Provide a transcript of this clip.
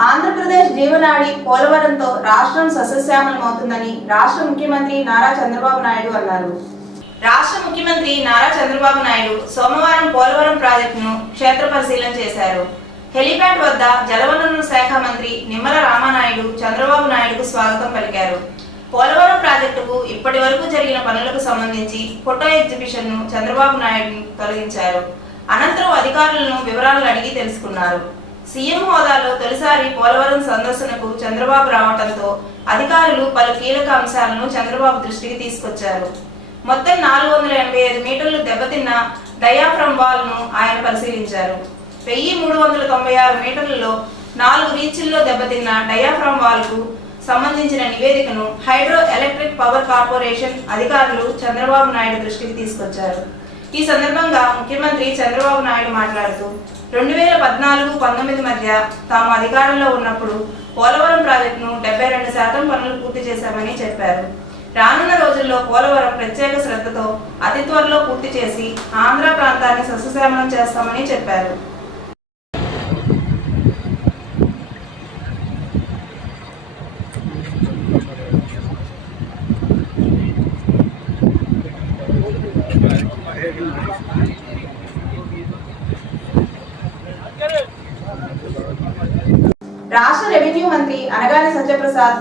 ఆంధ్రప్రదేశ్ జీవనాడి పోలవరంతో రాష్ట్రం సస్యశ్యామలమవుతుందని రాష్ట్ర ముఖ్యమంత్రి నారా చంద్రబాబు నాయుడు అన్నారు. రాష్ట్ర ముఖ్యమంత్రి నారా చంద్రబాబు నాయుడు సోమవారం పోలవరం ప్రాజెక్టును క్షేత్ర పరిశీలన చేశారు. హెలిప్యాడ్ వద్ద జలవనరుల శాఖ మంత్రి నిమ్మల రామానాయుడు చంద్రబాబు నాయుడుకు స్వాగతం పలికారు. పోలవరం ప్రాజెక్టుకు ఇప్పటి వరకు జరిగిన పనులకు సంబంధించి ఫోటో ఎగ్జిబిషన్ ను చంద్రబాబు నాయుడు తొలగించారు. అనంతరం అధికారులను వివరాలు అడిగి తెలుసుకున్నారు. సీఎం హోదాలో తొలిసారి పోలవరం సందర్శనకు చంద్రబాబు రావడంతో అధికారులు పలు కీలక అంశాలను చంద్రబాబు దృష్టికి తీసుకొచ్చారు. మొత్తం 485 మీటర్లు దెబ్బతిన్న డయాఫ్రమ్ వాల్ ను ఆయన పరిశీలించారు. 1396 మీటర్లలో 4 రీచ్ల్లో దెబ్బతిన్న డయాఫ్రమ్ వాల్ కు సంబంధించిన నివేదికను హైడ్రో ఎలక్ట్రిక్ పవర్ కార్పొరేషన్ అధికారులు చంద్రబాబు నాయుడు దృష్టికి తీసుకొచ్చారు. ఈ సందర్భంగా ముఖ్యమంత్రి చంద్రబాబు నాయుడు మాట్లాడుతూ 2014-19 మధ్య తాము అధికారంలో ఉన్నప్పుడు పోలవరం ప్రాజెక్టును 72% పనులు పూర్తి చేశామని చెప్పారు. రానున్న రోజుల్లో పోలవరం ప్రత్యేక శ్రద్ధతో అతి త్వరలో పూర్తి చేసి ఆంధ్ర ప్రాంతాన్ని సస్యశ్యామలం చేస్తామని చెప్పారు. రాష్ట్ర రెవెన్యూ మంత్రి అనగాని సత్యప్రసాద్